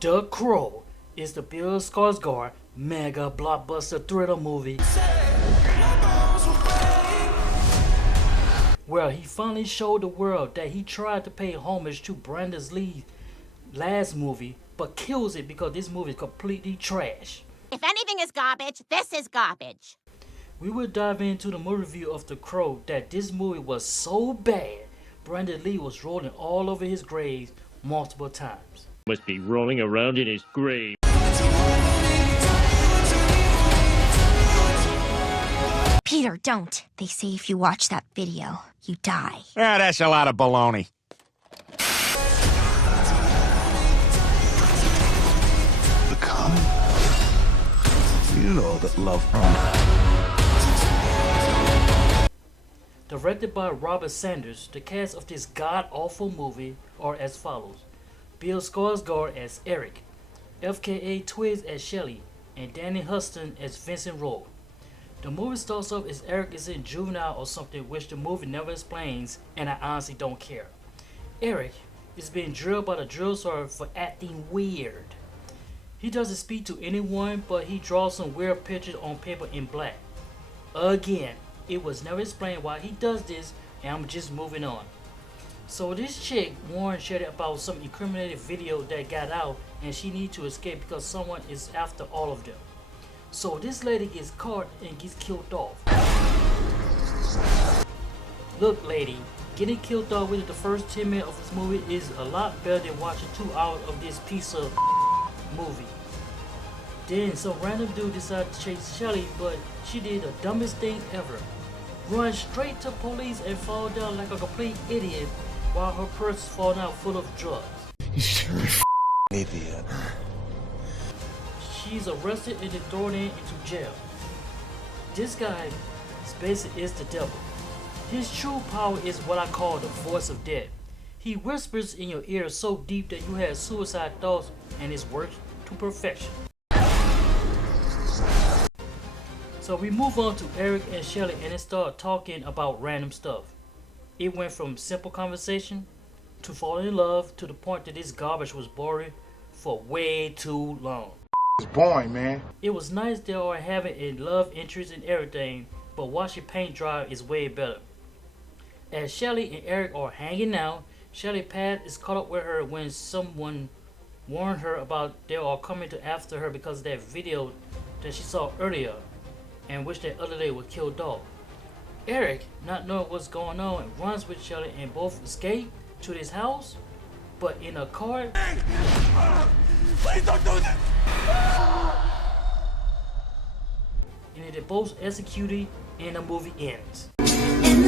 The Crow is the Bill Skarsgård mega blockbuster thriller movie where he finally showed the world that he tried to pay homage to Brandon Lee's last movie but kills it because this movie is completely trash. If anything is garbage, this is garbage. We will dive into the movie review of The Crow that this movie was so bad Brandon Lee was rolling all over his grave multiple times. Must be rolling around in his grave. Peter, don't. They say if you watch that video, you die. Ah, that's a lot of baloney. The common? You know that love. Directed by Robert Sanders, the cast of this god-awful movie are as follows. Bill Skarsgård as Eric, FKA Twigs as Shelly, and Danny Huston as Vincent Roeg. The movie starts off as Eric is in juvenile or something, which the movie never explains, and I honestly don't care. Eric is being drilled by the drill sergeant for acting weird. He doesn't speak to anyone, but he draws some weird pictures on paper in black. Again, it was never explained why he does this, and I'm just moving on. So this chick warned Shelly about some incriminating video that got out, and she needs to escape because someone is after all of them. So this lady gets caught and gets killed off. Look lady, getting killed off within the first 10 minutes of this movie is a lot better than watching 2 hours of this piece of movie. Then some random dude decided to chase Shelly, but she did the dumbest thing ever. Run straight to police and fall down like a complete idiot while her purse is falling out full of drugs. You're an idiot. She's arrested and then thrown into jail. This guy basically is the devil. His true power is what I call the voice of death. He whispers in your ear so deep that you have suicide thoughts, and it works to perfection. So we move on to Eric and Shelly and they start talking about random stuff. It went from simple conversation to falling in love to the point that this garbage was boring for way too long. It's boring, man. It was nice they are having a love interest and everything, but watching paint dry is way better. As Shelly and Eric are hanging out, Shelly's past is caught up with her when someone warned her about they are coming to after her because of that video that she saw earlier, and which that other lady was killed off. Eric, not knowing what's going on, runs with Shelly and both escape to this house, but in a car. Please don't do that! And they both executed and the movie ends. In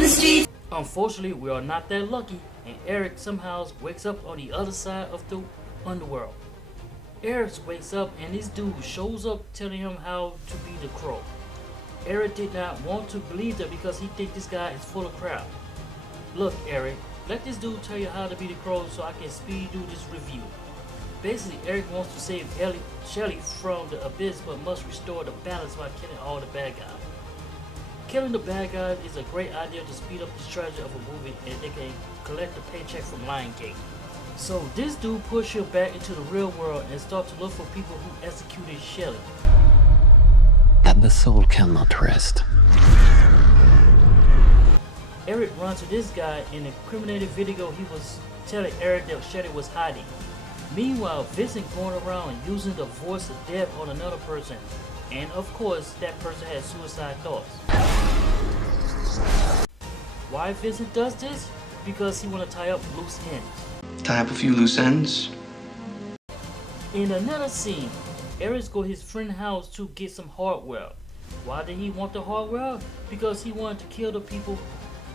the street. Unfortunately, we are not that lucky, and Eric somehow wakes up on the other side of the underworld. Eric wakes up and this dude shows up telling him how to be the Crow. Eric did not want to believe that because he thinks this guy is full of crap. Look Eric, let this dude tell you how to be the Crow so I can speed through this review. Basically, Eric wants to save Shelly from the abyss but must restore the balance by killing all the bad guys. Killing the bad guys is a great idea to speed up the strategy of a movie and they can collect a paycheck from Lionsgate. So this dude pushes her back into the real world and starts to look for people who executed Shelly. And the soul cannot rest. Eric runs to this guy in the incriminating video he was telling Eric that Shelly was hiding. Meanwhile, Vincent going around using the voice of death on another person. And of course, that person has suicide thoughts. Why Vincent does this? Because he want to tie up loose ends. Tie up a few loose ends. In another scene, Eric goes to his friend's house to get some hardware. Why did he want the hardware? Because he wanted to kill the people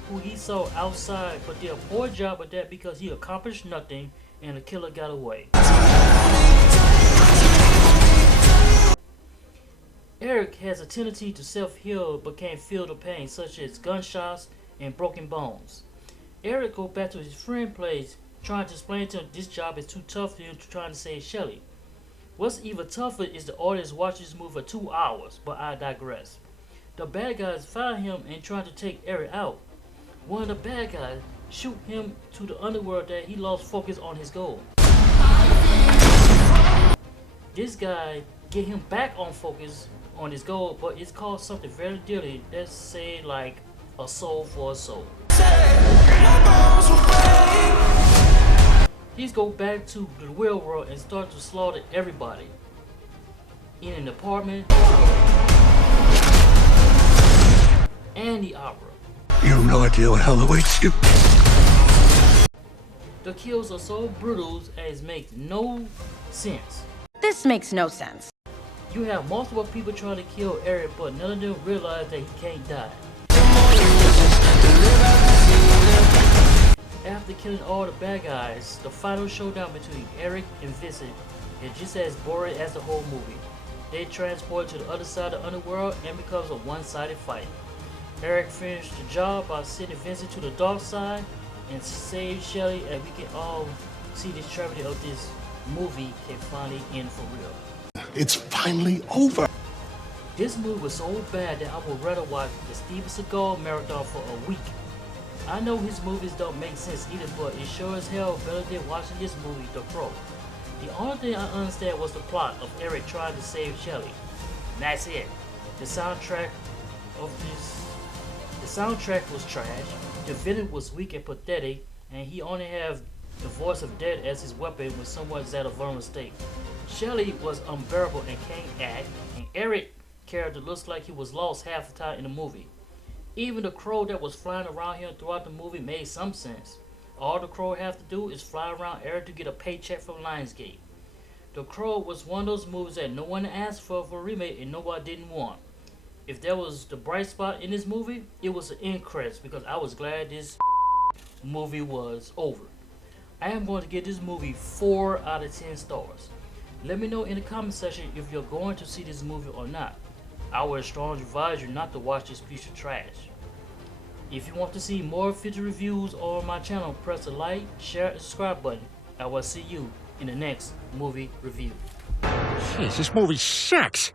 who he saw outside, but did a poor job of that because he accomplished nothing and the killer got away. Eric has a tendency to self-heal but can't feel the pain, such as gunshots and broken bones. Eric goes back to his friend's place, trying to explain to him this job is too tough for him to try to save Shelly. What's even tougher is the audience watching this movie for 2 hours, but I digress. The bad guys find him and try to take Eric out. One of the bad guys shoot him to the underworld that he lost focus on his goal. This guy get him back on focus on his goal, but it's called something very dearly. Let's say like a soul for a soul. He's go back to the real world and start to slaughter everybody in an apartment and the opera. You have no idea what hell awaits you. The kills are so brutal as makes no sense. This makes no sense. You have multiple people trying to kill Eric, but none of them realize that he can't die. After killing all the bad guys, the final showdown between Eric and Vincent is just as boring as the whole movie. They transport to the other side of the underworld and becomes a one-sided fight. Eric finished the job by sending Vincent to the dark side and saved Shelly, and we can all see this tragedy of this movie can finally end for real. It's finally over. This movie was so bad that I would rather watch the Steven Seagal marathon for a week. I know his movies don't make sense either, but it sure as hell better than watching this movie, The Crow. The only thing I understand was the plot of Eric trying to save Shelly. And that's it. The soundtrack was trash. The villain was weak and pathetic, and he only had the voice of death as his weapon when someone's at a vulnerable state. Shelly was unbearable and can't act, and Eric character looks like he was lost half the time in the movie. Even the crow that was flying around him throughout the movie made some sense. All the crow have to do is fly around Eric to get a paycheck from Lionsgate. The Crow was one of those movies that no one asked for a remake and nobody didn't want. If there was the bright spot in this movie, it was an end credits, because I was glad this movie was over. I am going to give this movie 4 out of 10 stars. Let me know in the comment section if you're going to see this movie or not. I would strongly advise you not to watch this piece of trash. If you want to see more future reviews on my channel, press the like, share, and subscribe button. I will see you in the next movie review. Jeez, this movie sucks.